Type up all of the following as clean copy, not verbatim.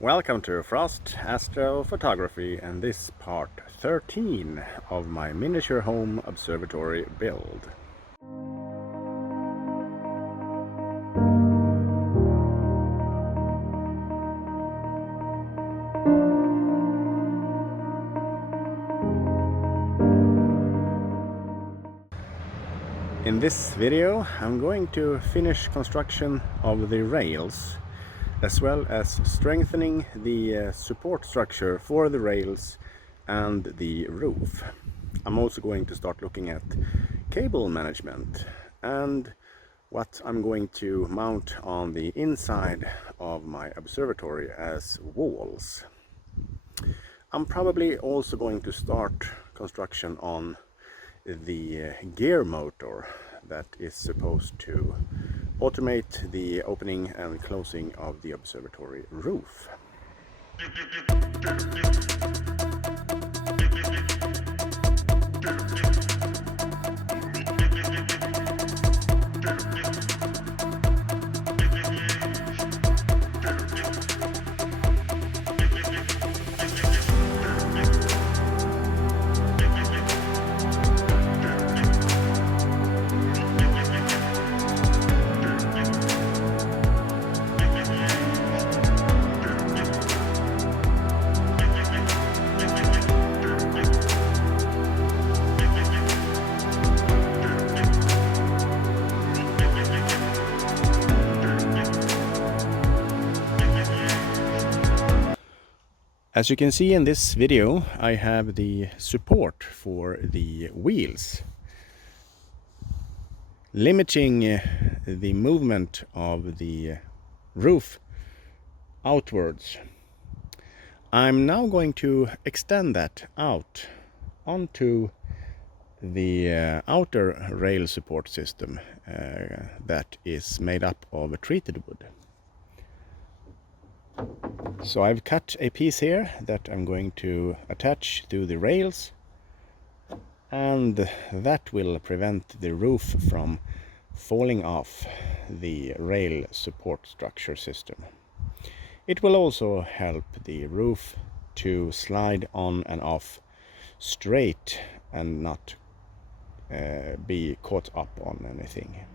Welcome to Frost Astrophotography and this part 13 of my miniature home observatory build. In this video I'm going to finish construction of the rails as well as strengthening the support structure for the rails and the roof. I'm also going to start looking at cable management and what I'm going to mount on the inside of my observatory as walls. I'm probably also going to start construction on the gear motor that is supposed to automate the opening and closing of the observatory roof. As you can see in this video, I have the support for the wheels, limiting the movement of the roof outwards. I'm now going to extend that out onto the outer rail support system that is made up of treated wood. So I've cut a piece here that I'm going to attach to the rails, and that will prevent the roof from falling off the rail support structure system. It will also help the roof to slide on and off straight and not be caught up on anything.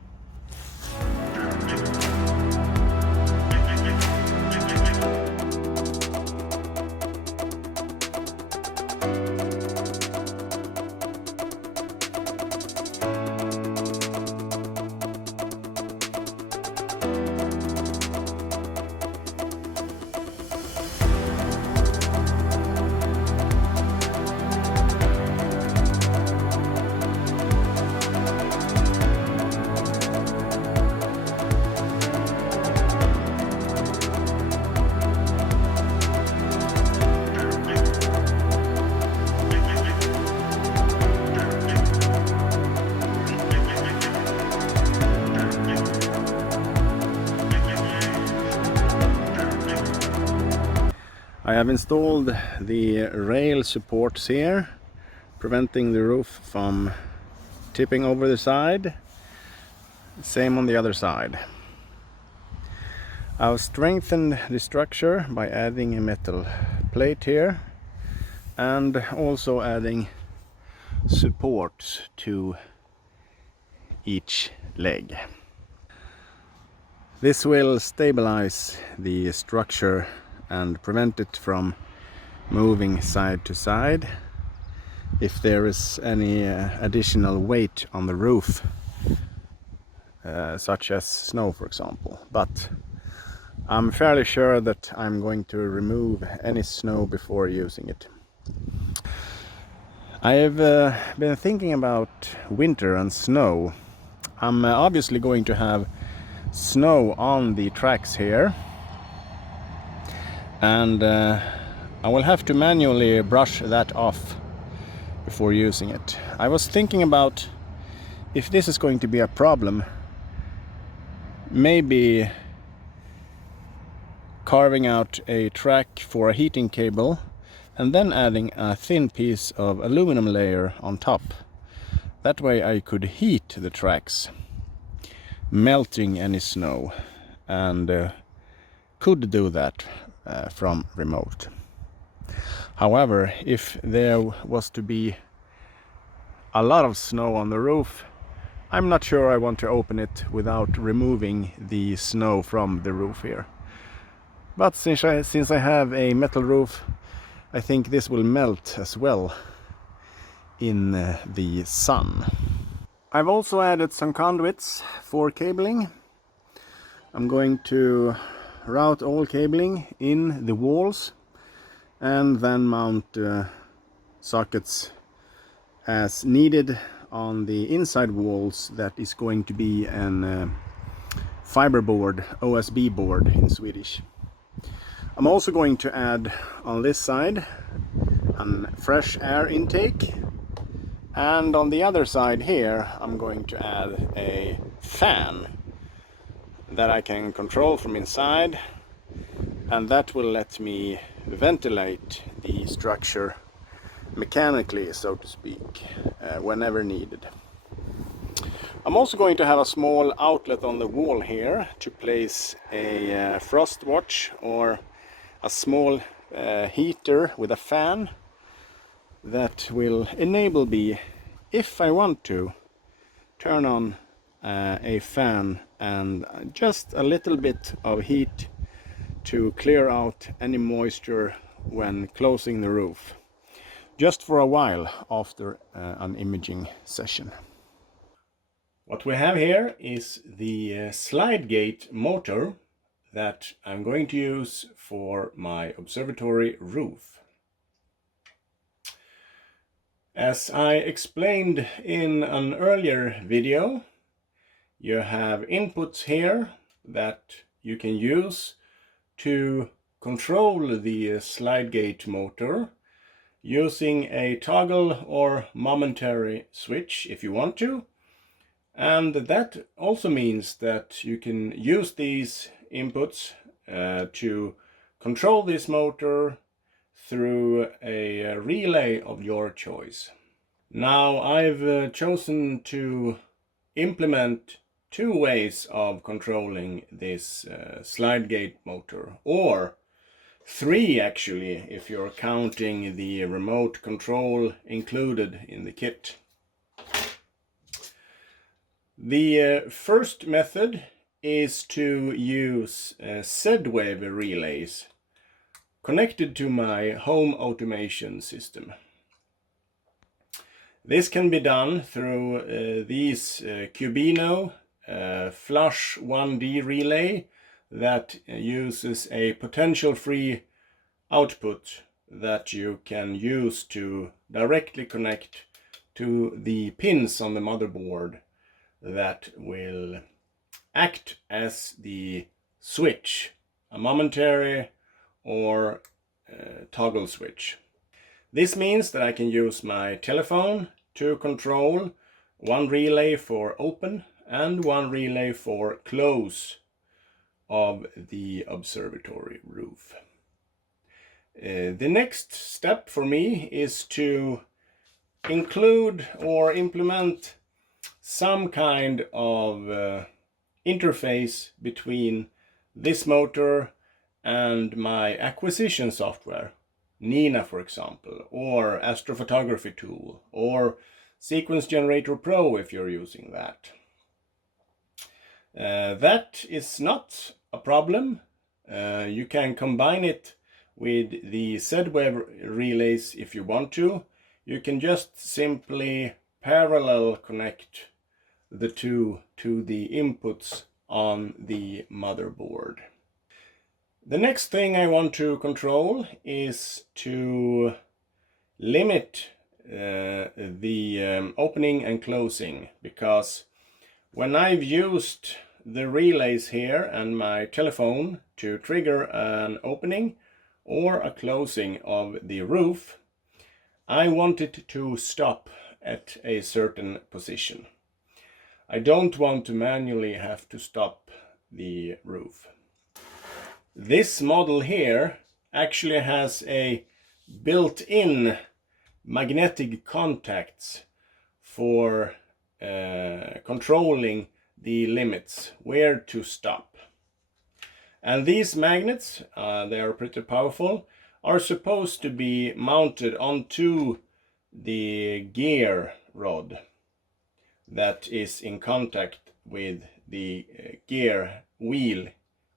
I have installed the rail supports here, preventing the roof from tipping over the side. Same on the other side. I've strengthened the structure by adding a metal plate here and also adding supports to each leg. This will stabilize the structure and prevent it from moving side to side if there is any additional weight on the roof, such as snow, for example. But I'm fairly sure that I'm going to remove any snow before using it. I have been thinking about winter and snow. I'm obviously going to have snow on the tracks here, and I will have to manually brush that off before using it. I was thinking about, if this is going to be a problem, maybe carving out a track for a heating cable and then adding a thin piece of aluminum layer on top. That way I could heat the tracks, melting any snow, and could do that from remote. However, if there was to be a lot of snow on the roof, I'm not sure I want to open it without removing the snow from the roof here. But since I have a metal roof, I think this will melt as well in the sun. I've also added some conduits for cabling. I'm going to route all cabling in the walls and then mount sockets as needed on the inside walls. That is going to be an fiber board, OSB board in Swedish. I'm also going to add on this side a fresh air intake, and on the other side here I'm going to add a fan that I can control from inside, and that will let me ventilate the structure mechanically, so to speak, whenever needed. I'm also going to have a small outlet on the wall here to place a frost watch or a small heater with a fan that will enable me, if I want to, turn on a fan and just a little bit of heat to clear out any moisture when closing the roof, just for a while after an imaging session. What we have here is the slide gate motor that I'm going to use for my observatory roof. As I explained in an earlier video, you have inputs here that you can use to control the slide gate motor using a toggle or momentary switch if you want to. And that also means that you can use these inputs to control this motor through a relay of your choice. Now I've chosen to implement two ways of controlling this slide gate motor, or three actually if you're counting the remote control included in the kit. The first method is to use Z-wave relays connected to my home automation system. This can be done through these Cubino Flush 1D relay that uses a potential-free output that you can use to directly connect to the pins on the motherboard that will act as the switch, a momentary or toggle switch. This means that I can use my telephone to control one relay for open and one relay for close of the observatory roof. The next step for me is to include or implement some kind of interface between this motor and my acquisition software, Nina for example, or Astrophotography tool, or Sequence Generator Pro if you're using that. That is not a problem. You can combine it with the Z-wave relays if you want to. You can just simply parallel connect the two to the inputs on the motherboard. The next thing I want to control is to limit the opening and closing, because when I've used the relays here and my telephone to trigger an opening or a closing of the roof, I want it to stop at a certain position. I don't want to manually have to stop the roof. This model here actually has a built-in magnetic contacts for controlling the limits, where to stop. And these magnets, they are pretty powerful, are supposed to be mounted onto the gear rod that is in contact with the gear wheel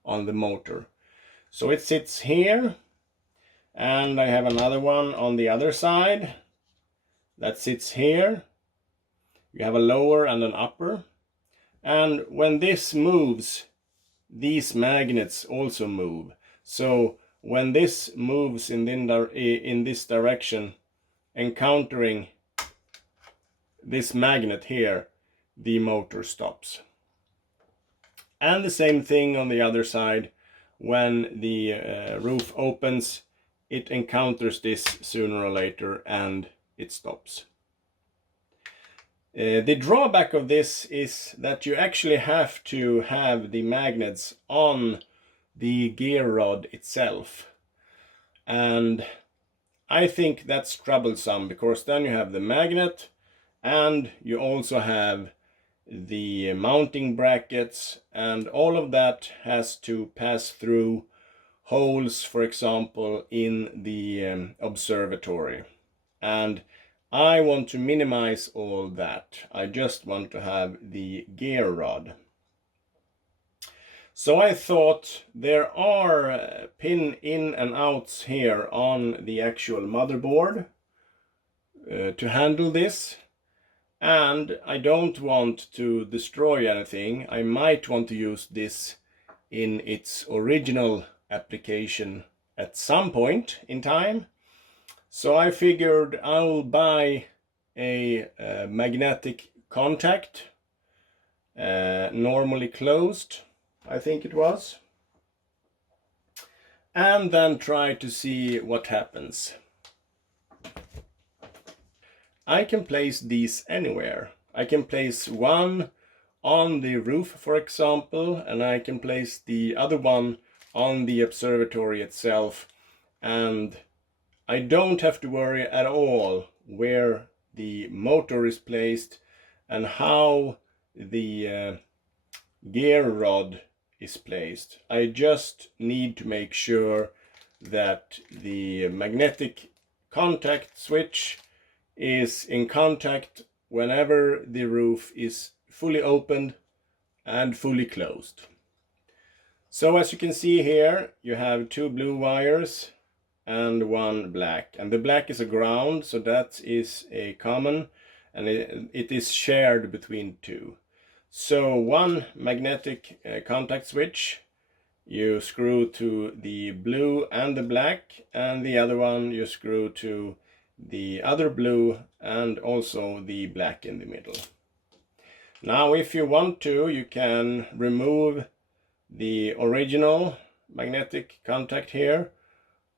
on the motor. So it sits here, and I have another one on the other side that sits here. You have a lower and an upper, and when this moves, these magnets also move. So when this moves in this direction, encountering this magnet here, the motor stops. And the same thing on the other side. When the roof opens, it encounters this sooner or later and it stops. The drawback of this is that you actually have to have the magnets on the gear rod itself. And I think that's troublesome, because then you have the magnet and you also have the mounting brackets, and all of that has to pass through holes, for example, in the observatory. And I want to minimize all that. I just want to have the gear rod. So I thought there are pin in and outs here on the actual motherboard to handle this. And I don't want to destroy anything. I might want to use this in its original application at some point in time. So I figured I'll buy a magnetic contact, normally closed, I think it was, and then try to see what happens. I can place these anywhere. I can place one on the roof, for example, and I can place the other one on the observatory itself, and I don't have to worry at all where the motor is placed and how the gear rod is placed. I just need to make sure that the magnetic contact switch is in contact whenever the roof is fully opened and fully closed. So as you can see here, you have two blue wires and one black, and the black is a ground, so that is a common, and it is shared between two. So one magnetic contact switch you screw to the blue and the black, and the other one you screw to the other blue and also the black in the middle. Now if you want to, you can remove the original magnetic contact here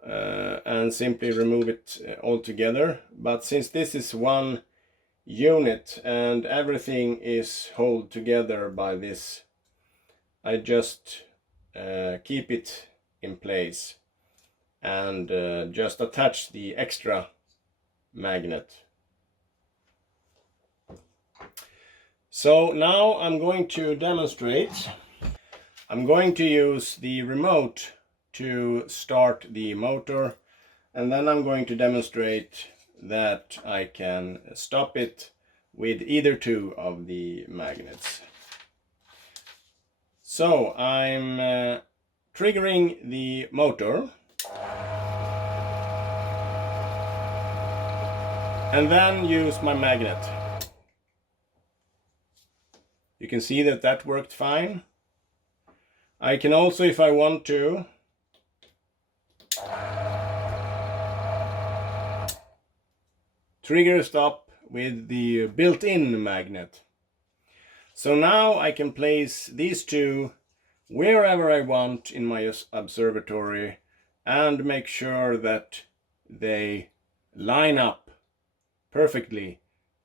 and simply remove it altogether. But since this is one unit and everything is held together by this, I just keep it in place and just attach the extra magnet. So now I'm going to demonstrate. I'm going to use the remote to start the motor, and then I'm going to demonstrate that I can stop it with either two of the magnets. So I'm triggering the motor, and then use my magnet. You can see that that worked fine. I can also, if I want to, trigger stop with the built-in magnet. So now I can place these two wherever I want in my observatory and make sure that they line up perfectly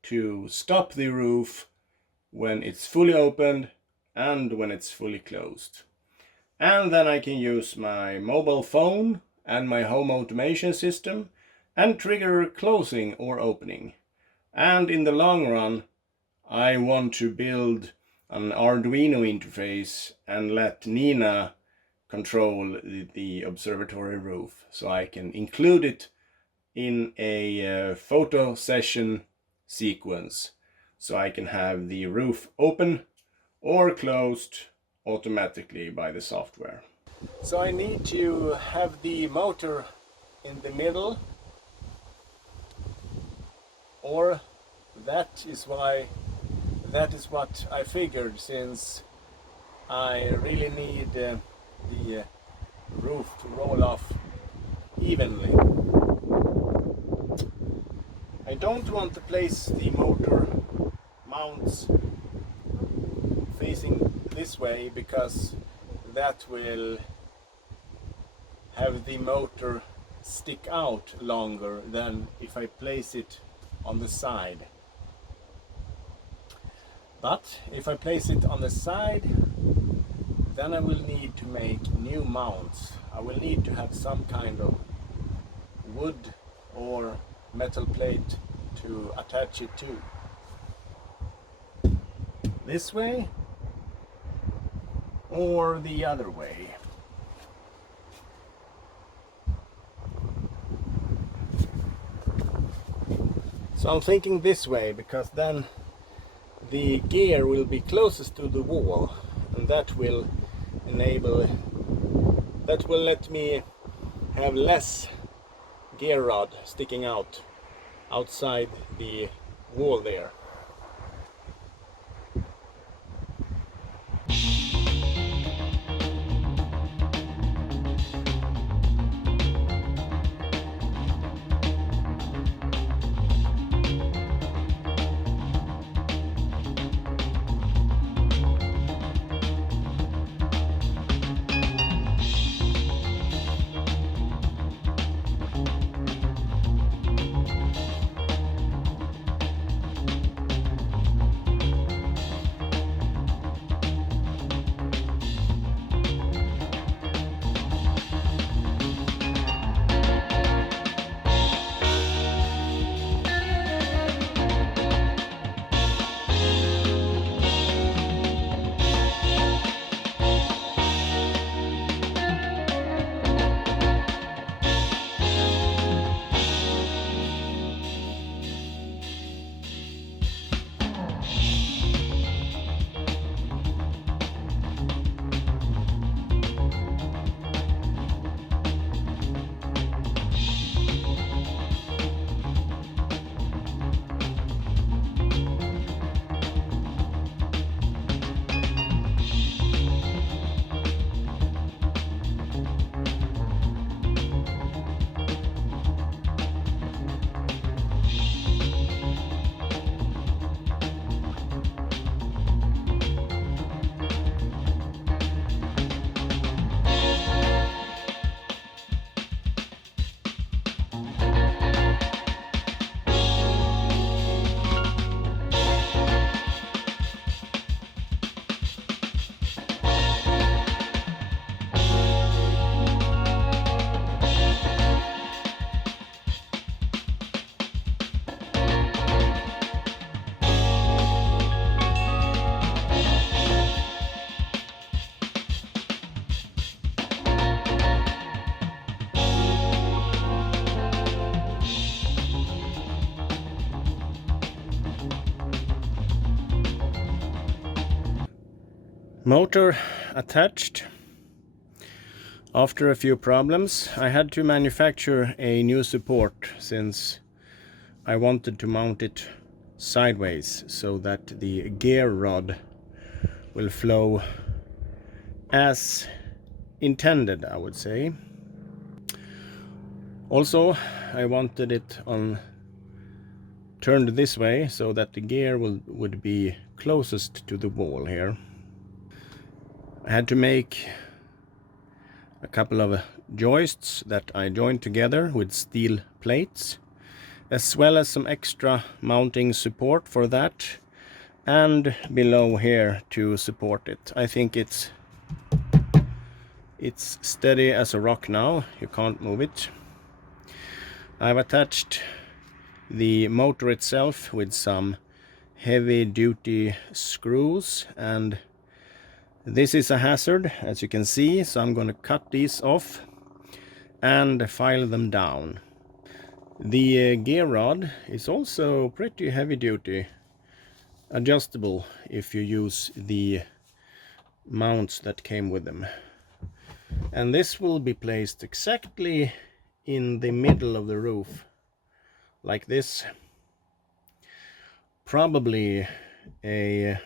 to stop the roof when it's fully opened and when it's fully closed. And then I can use my mobile phone and my home automation system and trigger closing or opening. And in the long run, I want to build an Arduino interface and let Nina control the observatory roof, so I can include it in a photo session sequence, so I can have the roof open or closed automatically by the software. So I need to have the motor in the middle, or that is what I figured, since I really need the roof to roll off evenly. I don't want to place the motor mounts facing this way, because that will have the motor stick out longer than if I place it on the side. But if I place it on the side, then I will need to make new mounts. I will need to have some kind of wood or metal plate to attach it to. This way or the other way. So I'm thinking this way, because then the gear will be closest to the wall, and that will let me have less gear rod sticking out outside the wall there. Motor attached. After a few problems, I had to manufacture a new support, since I wanted to mount it sideways so that the gear rod will flow as intended, I would say. Also, I wanted it turned this way so that the gear would be closest to the wall here. I had to make a couple of joists that I joined together with steel plates, as well as some extra mounting support for that, and below here to support it. I think it's steady as a rock now, you can't move it. I've attached the motor itself with some heavy duty screws and This is a hazard, as you can see, so I'm going to cut these off and file them down. The gear rod is also pretty heavy duty, adjustable if you use the mounts that came with them. And this will be placed exactly in the middle of the roof, like this. Probably a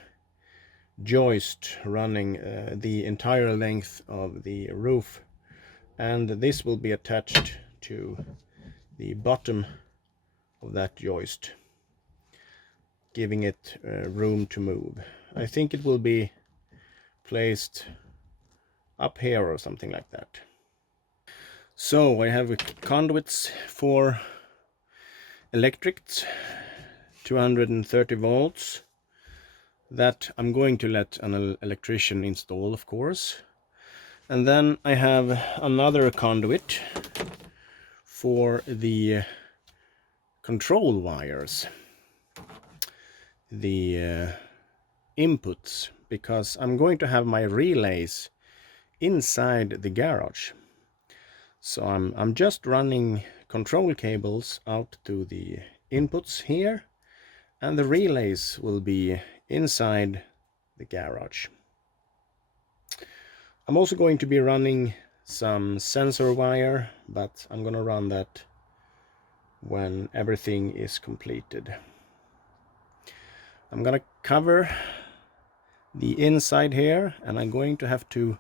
joist running the entire length of the roof, and this will be attached to the bottom of that joist, giving it room to move. I think it will be placed up here or something like that. So I have conduits for electrics, 230 volts, that I'm going to let an electrician install, of course. And then I have another conduit for the control wires, the inputs, because I'm going to have my relays inside the garage. So I'm just running control cables out to the inputs here, and the relays will be inside the garage. I'm also going to be running some sensor wire, but I'm gonna run that when everything is completed. I'm gonna cover the inside here, and I'm going to have to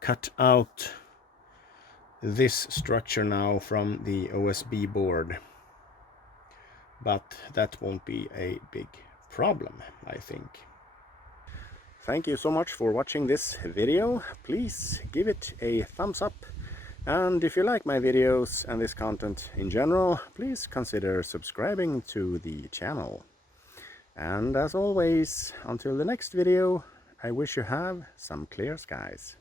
cut out this structure now from the OSB board, but that won't be a big problem, I think. Thank you so much for watching this video. Please give it a thumbs up, and if you like my videos and this content in general, please consider subscribing to the channel. And as always, until the next video, I wish you have some clear skies.